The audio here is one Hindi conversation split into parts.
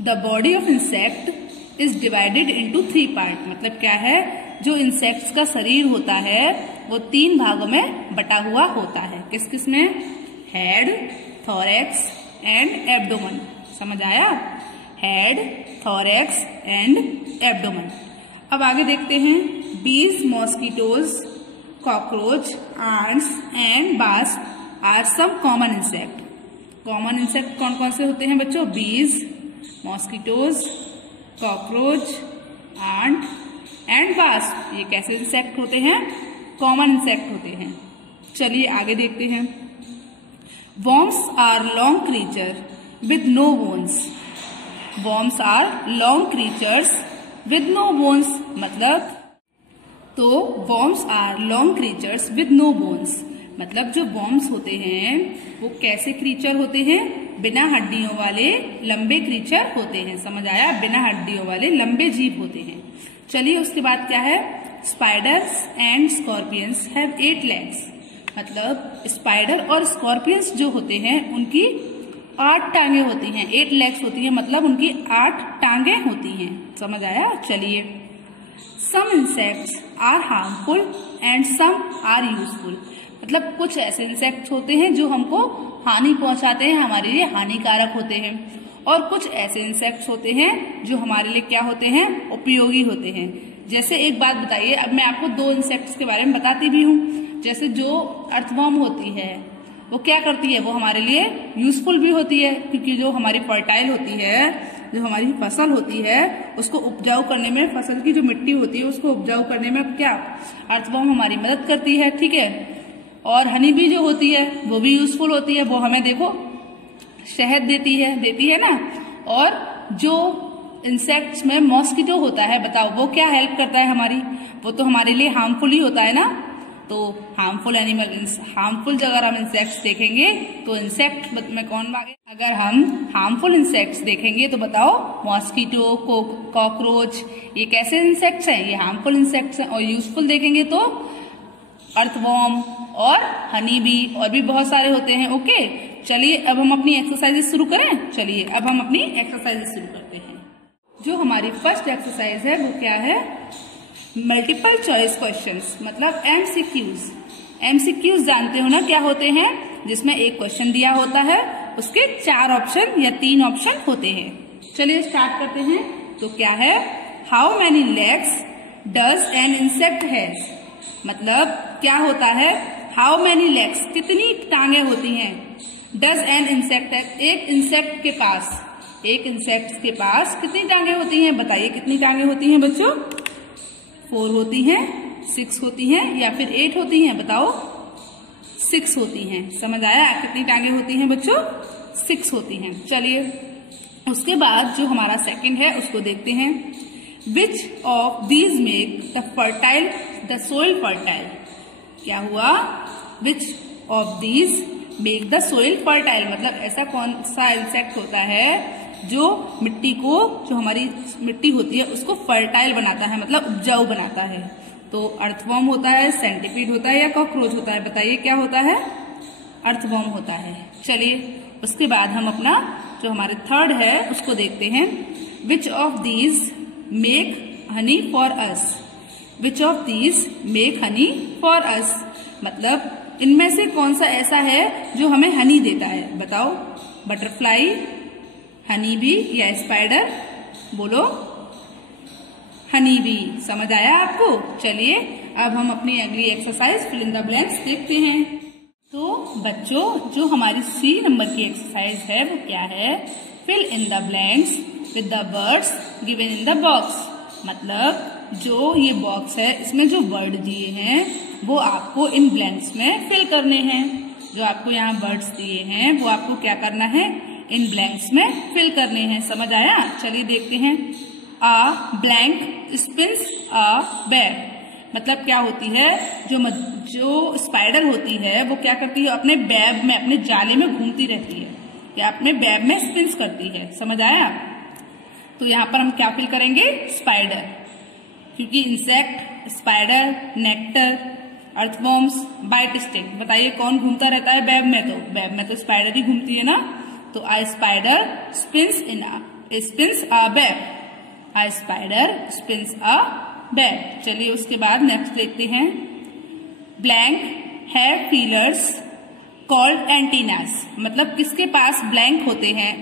The body of insect is divided into 3 part. मतलब क्या है, जो इंसेक्ट्स का शरीर होता है वो 3 भागों में बटा हुआ होता है। किस किस में? Head, thorax and abdomen. समझ आया? Head, thorax and abdomen. अब आगे देखते हैं। Bees, mosquitoes, cockroach, ants and wasp are some common insect. Common insect कौन कौन से होते हैं बच्चों? Bees, mosquitoes, cockroach, ant and wasp. ये कैसे इंसेक्ट होते हैं? कॉमन इंसेक्ट होते हैं। चलिए आगे देखते हैं। Worms are long creature with no bones. Worms are long creatures with no bones. मतलब तो worms are long creatures with no bones. मतलब जो वर्म्स होते हैं वो कैसे क्रीचर होते हैं? बिना हड्डियों वाले लंबे क्रीचर होते हैं। समझ आया? बिना हड्डियों वाले लंबे जीव होते हैं। चलिए उसके बाद क्या है? Spiders and scorpions have 8 legs। मतलब स्पाइडर और स्कॉर्पियंस जो होते हैं उनकी 8 टांगे होती हैं। 8 legs होती है, मतलब उनकी 8 टांगे होती हैं। समझ आया? चलिए, some insects are harmful and some are useful. मतलब कुछ ऐसे इंसेक्ट्स होते हैं जो हमको हानि पहुंचाते हैं, हमारे लिए हानिकारक होते हैं, और कुछ ऐसे इंसेक्ट्स होते हैं जो हमारे लिए क्या होते हैं? उपयोगी होते हैं। जैसे एक बात बताइए, अब मैं आपको 2 इंसेक्ट्स के बारे में बताती भी हूँ। जैसे जो अर्थवर्म होती है वो क्या करती है? वो हमारे लिए यूजफुल भी होती है, क्योंकि जो हमारी फर्टाइल होती है, जो हमारी फसल होती है उसको उपजाऊ करने में, फसल की जो मिट्टी होती है उसको उपजाऊ करने में क्या अर्थवर्म हमारी मदद करती है। ठीक है। और हनी बी जो होती है वो भी यूजफुल होती है। वो हमें देखो शहद देती है ना। और जो इंसेक्ट्स में मॉस्किटो होता है, बताओ वो क्या हेल्प करता है हमारी? वो तो हमारे लिए हार्मफुल ही होता है ना। तो हार्मफुल अगर हम इंसेक्ट्स देखेंगे तो इंसेक्ट में कौन भागे? अगर हम हार्मफुल इंसेक्ट्स देखेंगे तो बताओ मॉस्किटो, कॉकरोच, ये कैसे इंसेक्ट्स हैं? ये हार्मफुल इंसेक्ट्स हैं। और यूजफुल देखेंगे तो अर्थवर्म और हनी बी, और भी बहुत सारे होते हैं। ओके, चलिए अब हम अपनी एक्सरसाइजेस शुरू करें। चलिए अब हम अपनी एक्सरसाइजेस शुरू करते हैं। जो हमारी फर्स्ट एक्सरसाइज है वो क्या है? मल्टीपल चॉइस क्वेश्चंस, मतलब एमसीक्यूज। एमसीक्यूज जानते हो ना क्या होते हैं? जिसमें एक क्वेश्चन दिया होता है, उसके 4 ऑप्शन या 3 ऑप्शन होते हैं। चलिए स्टार्ट करते हैं। तो क्या है? How many legs does an insect has. मतलब क्या होता है? हाउ मैनी लेग्स, कितनी टांगे होती हैं? डज एन इंसेक्ट, एक इंसेक्ट के पास कितनी टांगे होती हैं? बताइए कितनी टांगे होती हैं बच्चों? 4 होती हैं, 6 होती हैं, या फिर 8 होती हैं? बताओ। 6 होती हैं। समझ आया? कितनी टांगे होती हैं बच्चों? 6 होती हैं। चलिए उसके बाद जो हमारा सेकंड है उसको देखते हैं। Which of these make the soil fertile. क्या हुआ? Which of these make the soil fertile. मतलब ऐसा कौन सा इंसेक्ट होता है जो मिट्टी को, जो हमारी मिट्टी होती है उसको फर्टाइल बनाता है, मतलब उपजाऊ बनाता है? तो अर्थवर्म होता है, सेंटीपीड होता है, या कॉकरोच होता है? बताइए क्या होता है? अर्थवर्म होता है। चलिए उसके बाद हम अपना जो हमारे थर्ड है उसको देखते हैं। Which of these make Honey for us. Which of these make Honey for us. मतलब इनमें से कौन सा ऐसा है जो हमें हनी देता है? बताओ। बटरफ्लाई, हनी बी, या स्पाइडर? बोलो। Honey bee. समझ आया आपको? चलिए अब हम अपनी अगली exercise fill in the blanks देखते हैं। तो बच्चों जो हमारी सी नंबर की एक्सरसाइज है वो क्या है? Fill in the blanks with the words given in the box. मतलब जो ये बॉक्स है इसमें जो वर्ड दिए हैं वो आपको इन ब्लैंक्स में फिल करने हैं। जो आपको यहाँ वर्ड्स दिए हैं वो आपको क्या करना है? इन ब्लैंक्स में फिल करने हैं। समझ आया? चलिए देखते हैं। A blank spins a web. मतलब क्या होती है? जो स्पाइडर होती है वो क्या करती है? अपने वेब में, अपने जाले में घूमती रहती है, या अपने वेब में स्पिन्स करती है। समझ आया? तो यहाँ पर हम क्या फिल करेंगे? स्पाइडर, क्योंकि insect, spider, nectar, earthworms, bite sting. बताइए कौन घूमता रहता है वेब में? तो वेब में तो स्पाइडर ही घूमती है ना। तो I spider spins in a spins a web, a spider spins a web. चलिए उसके बाद नेक्स्ट देखते हैं। Blank have feelers called antennas, मतलब किसके पास ब्लैंक होते हैं,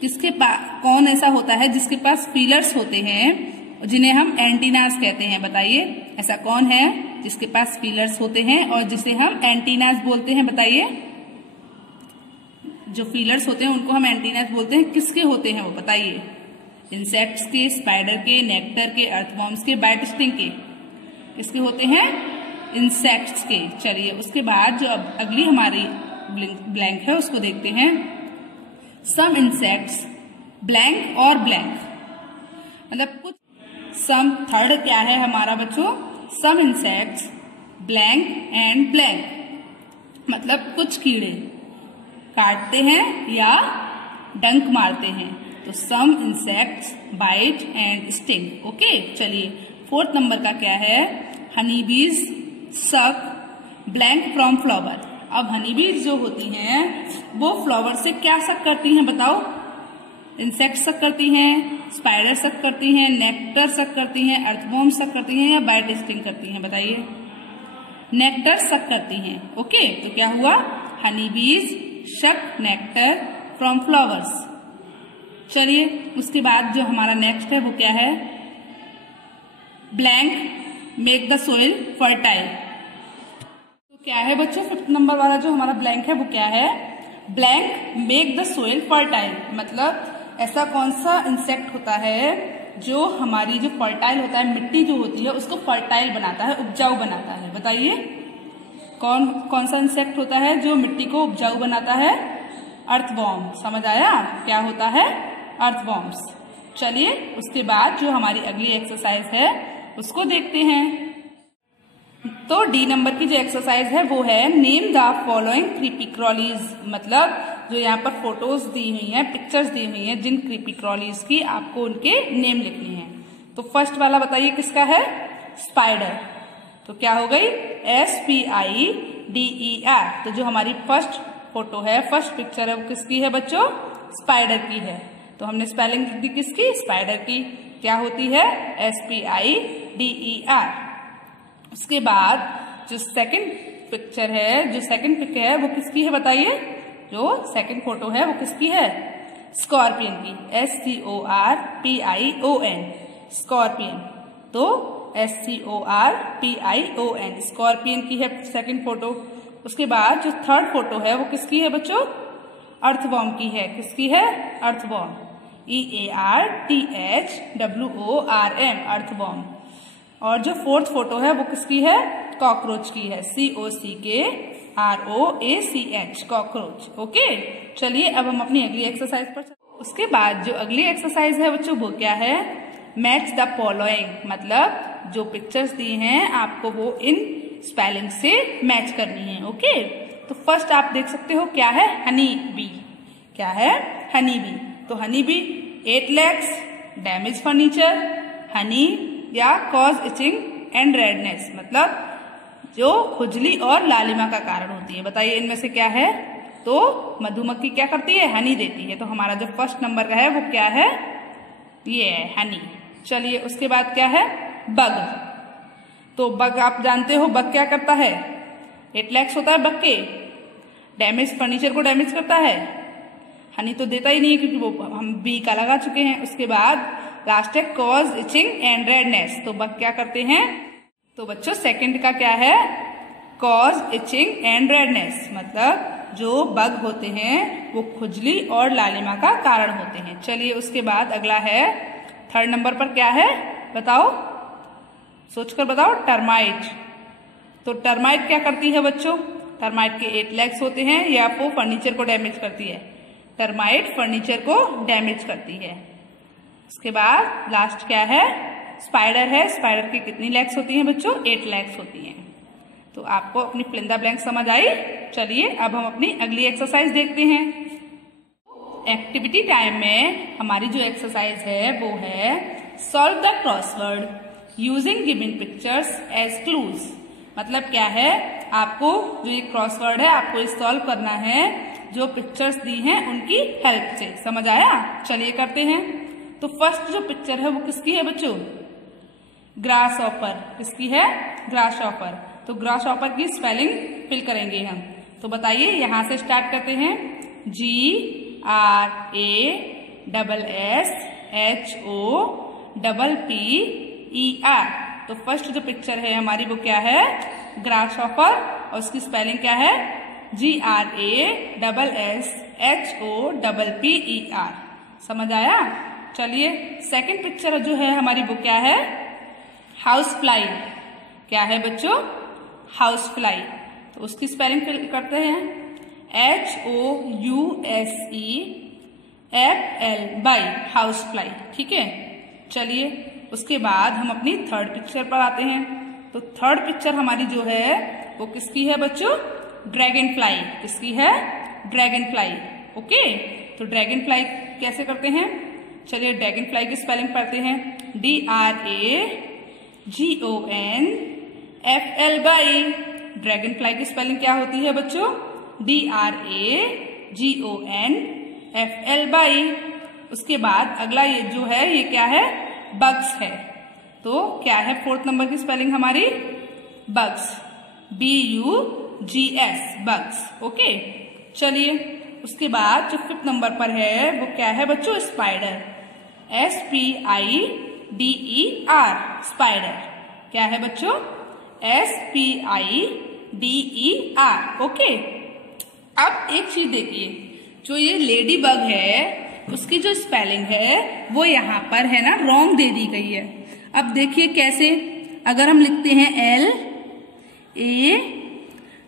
किसके पास, कौन ऐसा होता है जिसके पास फीलर्स होते हैं जिन्हें हम एंटीनास कहते हैं। बताइए ऐसा कौन है जिसके पास फीलर्स होते हैं और जिसे हम एंटीनास बोलते हैं। बताइए जो फीलर्स होते हैं उनको हम एंटीनास बोलते हैं, किसके होते हैं वो बताइए। इंसेक्ट्स के, स्पाइडर के, नेक्टर के, अर्थवॉर्म्स के, बाइट स्टिंग के, किसके होते हैं, इंसेक्ट्स के। चलिए उसके बाद जो अब अगली हमारी ब्लैंक है उसको देखते हैं। सम इंसेक्ट्स ब्लैंक और ब्लैंक, मतलब कुछ, सम थर्ड क्या है हमारा बच्चों, some insects blank and blank, मतलब कुछ कीड़े काटते हैं या डंक मारते हैं। तो some insects bite and sting. Okay चलिए फोर्थ नंबर का क्या है, हनी बीज सक ब्लैंक फ्रॉम फ्लावर। अब हनी बीज जो होती हैं वो फ्लावर से क्या सक करती हैं बताओ। इंसेक्ट सक करती हैं, स्पाइडर सक करती हैं, नेक्टर सक करती हैं, अर्थवॉर्म सक करती हैं या बाइट स्टिंग करती हैं। बताइए नेक्टर सक करती हैं। ओके तो क्या हुआ, हनी बीज शक नेक्टर फ्रॉम फ्लावर्स। चलिए उसके बाद जो हमारा नेक्स्ट है वो क्या है, blank make the soil fertile. तो क्या है बच्चों, फिफ्थ नंबर वाला जो हमारा ब्लैंक है वो क्या है, blank make the soil fertile, मतलब ऐसा कौन सा इंसेक्ट होता है जो हमारी जो फर्टाइल होता है, मिट्टी जो होती है उसको फर्टाइल बनाता है, उपजाऊ बनाता है। बताइए कौन सा इंसेक्ट होता है जो मिट्टी को उपजाऊ बनाता है, अर्थवॉर्म। समझ आया क्या होता है, अर्थवॉर्म्स। चलिए उसके बाद जो हमारी अगली एक्सरसाइज है उसको देखते हैं। तो डी नंबर की जो एक्सरसाइज है वो है नेम द फॉलोइंग क्रीपी क्रॉलीज, मतलब जो यहाँ पर फोटोज दी हुई हैं, पिक्चर्स दी हुई हैं, जिन क्रीपी क्रॉलीज की आपको उनके नेम लिखने हैं। तो फर्स्ट वाला बताइए किसका है, स्पाइडर। तो क्या हो गई, SPIDER। तो जो हमारी फर्स्ट फोटो है, फर्स्ट पिक्चर है वो किसकी है बच्चों, स्पाइडर की है। तो हमने स्पेलिंग लिख दी किसकी, स्पाइडर की। क्या होती है, SPIDER। उसके बाद जो सेकंड पिक्चर है, जो सेकंड पिक है वो किसकी है बताइए, जो सेकंड फोटो है वो किसकी है, स्कॉर्पियन की, SCORPION, स्कॉर्पियन। तो SCORPION, स्कॉर्पियन की है सेकंड फोटो। उसके बाद जो थर्ड फोटो है वो किसकी है बच्चों, अर्थवॉर्म की है। किसकी है, अर्थवॉर्म, EARTHWORM, अर्थवॉर्म। और जो फोर्थ फोटो है वो किसकी है, कॉकरोच की है, COCKROACH, कॉकरोच। ओके चलिए अब हम अपनी अगली एक्सरसाइज पर उसके बाद जो अगली एक्सरसाइज है बच्चों वो क्या है, मैच द फॉलोइंग, मतलब जो पिक्चर्स दी हैं आपको वो इन स्पेलिंग से मैच करनी है। ओके तो फर्स्ट आप देख सकते हो क्या है, हनी बी। क्या है, हनी बी। तो honey bee 8 legs, damage furniture, Honey या कॉज इचिंग एंड रेडनेस, मतलब जो खुजली और लालिमा का कारण होती है। बताइए इनमें से क्या है, तो मधुमक्खी क्या करती है, हनी देती है। तो हमारा जो फर्स्ट नंबर का है वो क्या है, ये है हनी। चलिए उसके बाद क्या है, बग। तो बग आप जानते हो बग क्या करता है, 8 legs होता है बग के, डैमेज फर्नीचर को डैमेज करता है, हनी तो देता ही नहीं है क्योंकि वो हम बी का लगा चुके हैं। उसके बाद लास्ट है कॉज इचिंग एंड रेडनेस। तो बग क्या करते हैं, तो बच्चों सेकंड का क्या है, कॉज इचिंग एंड रेडनेस, मतलब जो बग होते हैं वो खुजली और लालिमा का कारण होते हैं। चलिए उसके बाद अगला है थर्ड नंबर पर क्या है बताओ, सोचकर बताओ, टर्माइट। तो टर्माइट क्या करती है बच्चों, टर्माइट के 8 legs होते हैं या वो फर्नीचर को डैमेज करती है, टर्माइट फर्नीचर को डैमेज करती है। उसके बाद लास्ट क्या है, स्पाइडर है। स्पाइडर की कितनी लेग्स होती हैं बच्चों, 8 legs होती हैं। तो आपको अपनी फिल इन द ब्लैंक समझ आई। चलिए अब हम अपनी अगली एक्सरसाइज देखते हैं। एक्टिविटी टाइम में हमारी जो एक्सरसाइज है वो है solve the crossword using given pictures as clues. मतलब क्या है, आपको जो ये क्रॉसवर्ड है आपको सॉल्व करना है जो पिक्चर्स दी हैं उनकी हेल्प से। समझ आया? चलिए करते हैं। तो फर्स्ट जो पिक्चर है वो किसकी है बच्चों? ग्रास ऑपर। किसकी है? ग्रास ऑपर। तो ग्रास ऑपर की स्पेलिंग फिल करेंगे हम। तो बताइए, यहां से स्टार्ट करते हैं। GRASSHOPPER। तो फर्स्ट जो पिक्चर है हमारी वो क्या है? ग्रास ऑपर। और उसकी स्पेलिंग क्या है? GRASSHOPPER। समझ आया? चलिए सेकंड पिक्चर जो है हमारी वो क्या है? House fly. क्या है बच्चों? House fly. तो उसकी स्पेलिंग फिल करते हैं। HOUSEFL house fly. ठीक है, चलिए उसके बाद हम अपनी थर्ड पिक्चर पर आते हैं। तो थर्ड पिक्चर हमारी जो है वो किसकी है बच्चों? Dragon fly. किसकी है? Dragon fly. ओके, तो ड्रैगन फ्लाई कैसे करते हैं? चलिए ड्रैगन फ्लाई की स्पेलिंग पढ़ते हैं। DRAGONFLY। ड्रैगन फ्लाई की स्पेलिंग क्या होती है बच्चों? DRAGONFLY। उसके बाद अगला ये जो है ये क्या है? बग्स है। तो क्या है फोर्थ नंबर की स्पेलिंग हमारी? बग्स। BUGS bugs. ओके, चलिए उसके बाद जो फिफ्थ नंबर पर है वो क्या है बच्चों? स्पाइडर। SPIDER spider. क्या है बच्चों? SPIDER। ओके, अब एक चीज देखिए, जो ये लेडी बग है उसकी जो स्पेलिंग है वो यहाँ पर है ना रॉन्ग दे दी गई है। अब देखिए कैसे, अगर हम लिखते हैं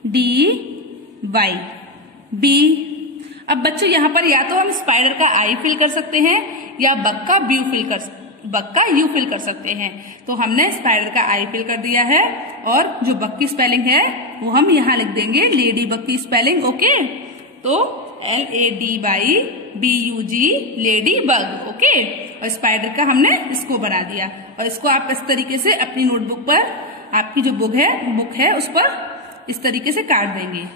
LADY B। अब बच्चों यहाँ पर या तो हम स्पाइडर का आई फिल कर सकते हैं या बग का यू फिल कर सकते हैं। तो हमने स्पाइडर का आई फिल कर दिया है और जो बग की स्पेलिंग है वो हम यहाँ लिख देंगे लेडी बग की स्पेलिंग। ओके, तो LADYBUG लेडी बग। ओके, और स्पाइडर का हमने इसको बना दिया। और इसको आप इस तरीके से अपनी नोटबुक पर, आपकी जो बुक है उस पर इस तरीके से काट देंगे।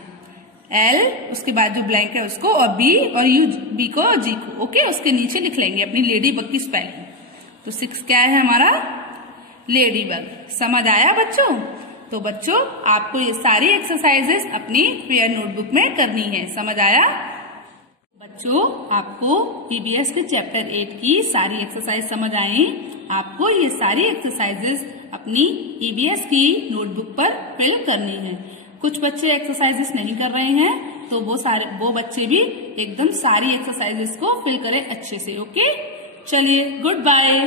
L, उसके बाद जो ब्लैंक है उसको, और B और U, B को और G को। ओके, उसके नीचे लिख लेंगे अपनी लेडी बग की स्पेलिंग। तो 6 क्या है हमारा? Lady bug. समझ आया बच्चों? तो बच्चों आपको ये सारी एक्सरसाइजेस अपनी पेयर नोटबुक में करनी है। समझ आया? बच्चों आपको EBS के चैप्टर 8 की सारी एक्सरसाइज समझ आई? आपको ये सारी एक्सरसाइजेस अपनी EBS की नोटबुक पर फिल करनी है। कुछ बच्चे एक्सरसाइजेस नहीं कर रहे हैं तो वो बच्चे भी एकदम सारी एक्सरसाइजेस को फिल करें अच्छे से। ओके, चलिए गुड बाय।